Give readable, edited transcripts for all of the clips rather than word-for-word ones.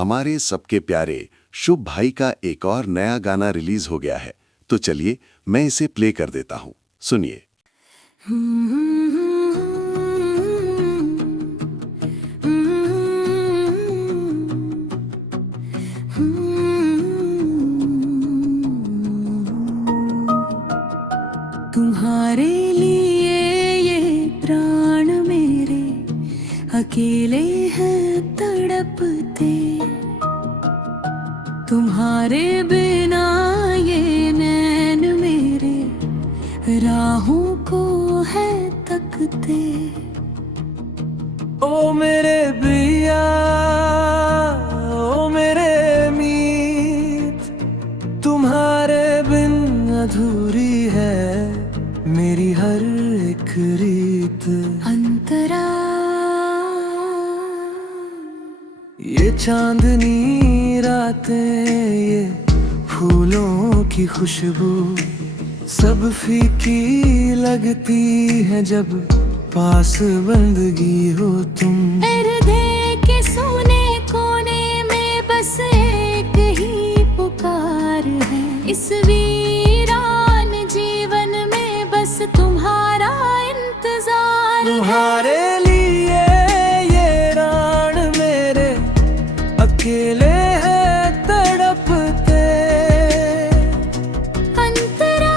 हमारे सबके प्यारे शुभ भाई का एक और नया गाना रिलीज हो गया है, तो चलिए मैं इसे प्ले कर देता हूँ, सुनिए। तुम्हारे लिए ये प्राण मेरे अकेले हैं तड़पते, तुम्हारे बिना ये नैन मेरे राहों को है तकते। ओ मेरे प्रिया, ओ मेरे मीत, तुम्हारे बिन अधूरी है मेरी हर एक रीत। अंतरा ये चांदनी रातें, ये फूलों की खुशबू सब फीकी लगती है जब पास बंदगी हो तुम। हृदय के सोने कोने में बस एक ही पुकार है, इस वीरान जीवन में बस तुम्हारा इंतजार। तुम्हारे लिए ये प्राण मेरे अकेले हैं तड़पते। अंतरा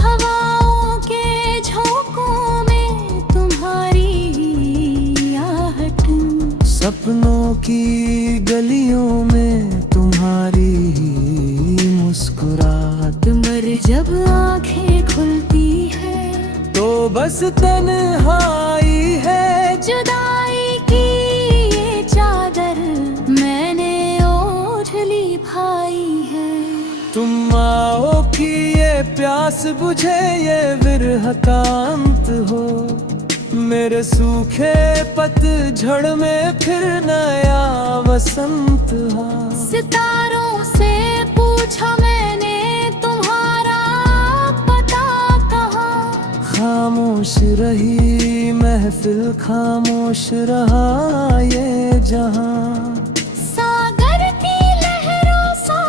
हवाओं के झोंकों में तुम्हारी आहट, सपनों की गलियों में तुम्हारी मुस्कुराहट। मर जब आंखें खुलती है तो बस तन्हाई है, जुदाई की ये चादर मैंने ओढ़ ली भाई है। तुम आओ कि ये प्यास बुझे, ये विरह का अंत हो। मेरे सूखे पतझड़ में फिर नया वसंत हा। सितारों से पूछा मैंने तुम्हारा पता कहाँ, खामोश रही महफिल, खामोश रहा ये जहां। सागर की लहरों सा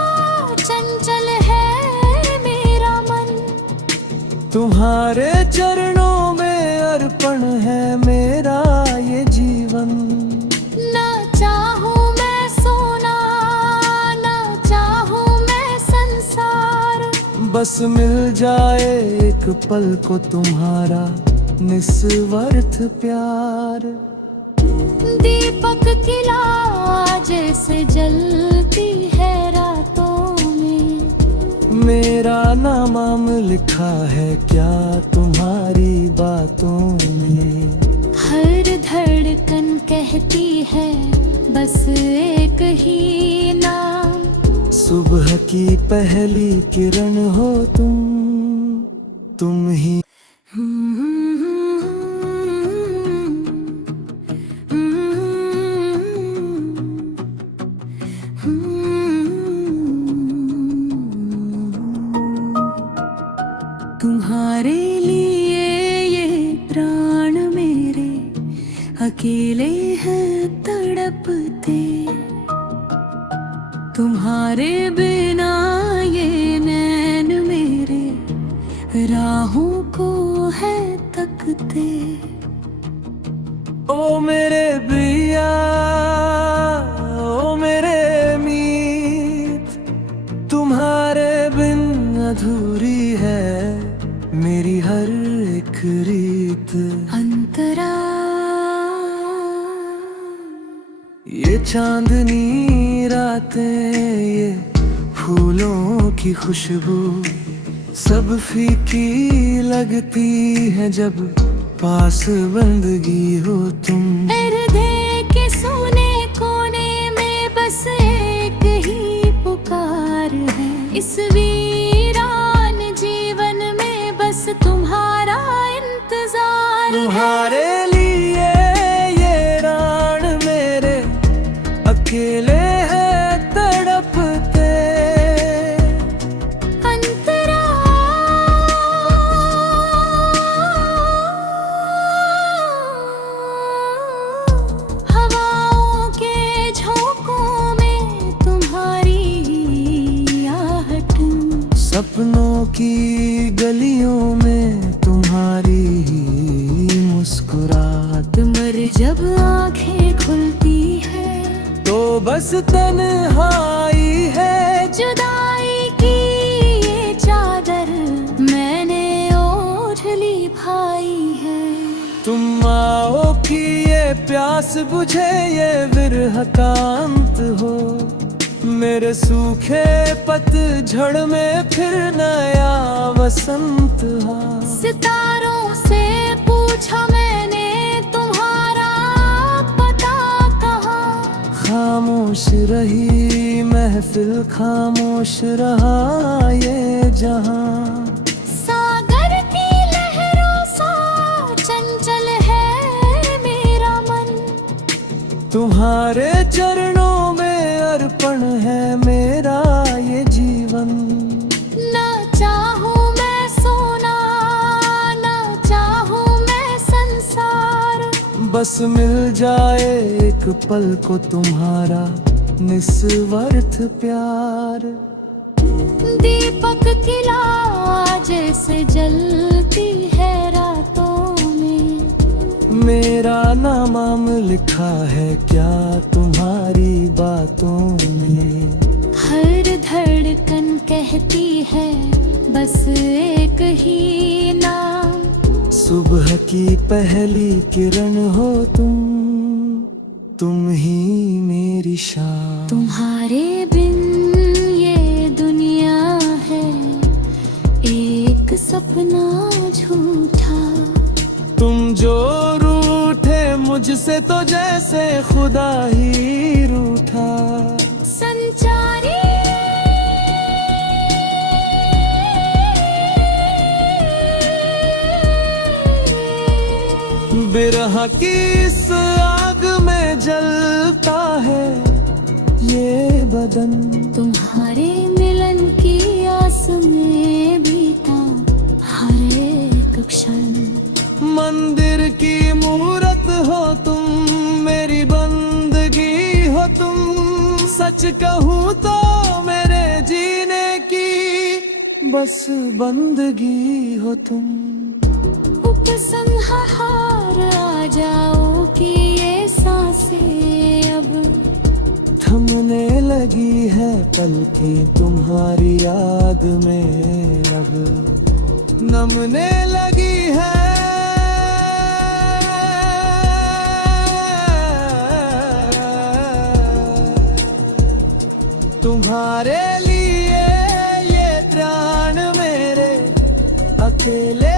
चंचल है मेरा मन, तुम्हारे चरणों में अर्पण है मेरा ये जीवन। ना चाहूं मैं सोना, ना चाहूं मैं संसार, बस मिल जाए एक पल को तुम्हारा निस्वार्थ प्यार। दीपक की लाज जैसे जलती है रातों में, मेरा नाम लिखा है क्या तुम्हारी बातों में। हर धड़कन कहती है बस एक ही नाम, सुबह की पहली किरण हो तुम ही। तुम्हारे लिए ये प्राण मेरे अकेले हैं तड़पते, तुम्हारे बिना ये नैन मेरे राहों को है तकते। ओ मेरे प्रिया, ओ मेरे मीत, तुम्हारे बिन अधूरी है मेरी हर एक रीत। अंतरा ये चांदनी रातें, ये फूलों की खुशबू सब फीकी लगती है जब पास बंदगी हो तुम। हृदय के सोने कोने में बस एक ही पुकार है, इस वीरान जीवन में बस तुम्हारा इंतजार। तुम्हारे लिए ये प्राण मेरे अकेले हैं तड़पते। अंतरा जब आंखें खुलती है तो बस तन्हाई है। जुदाई की ये चादर मैंने ओढ़ ली भाई है। तुम आओ कि ये प्यास बुझे, ये विरह का अंत हो। मेरे सूखे पतझड़ में फिर नया वसंत हा। सितारों से पूछा मैंने तुम्हारा पता कहाँ। खामोश रही महफिल, खामोश रहा ये जहां। सागर की लहरों सा चंचल है मेरा मन। तुम्हारे चरणों में अर्पण है मेरा ये जीवन। ना चाहूं मैं सोना, ना चाहूं मैं संसार। बस मिल जाए एक पल को तुम्हारा निस्वार्थ प्यार। दीपक की लाज जैसे जलती है रातों में। मेरा नाम लिखा है क्या तुम्हारी बातों में। हर धड़कन कहती है बस एक ही नाम। सुबह की पहली किरण हो तुम ही मेरी शाम। तुम्हारे बिन ये दुनिया है एक सपना झूठा। तुम जो रूठे मुझसे तो जैसे खुदा ही रूठा। संचारी बिरह की इस आग में जलता है ये बदन। तुम्हारे मिलन की आस में बीता हर एक क्षण। मंदिर की मूरत हो तुम, मेरी बंदगी हो तुम। सच कहूँ तो मेरे जीने की बस बंदगी हो तुम। उपसंहार आ जाओ कि ये सांसें अब थमने लगी है पलकें तुम्हारी याद में अब। नमने लगी है तुम्हारे लिए ये त्राण मेरे अकेले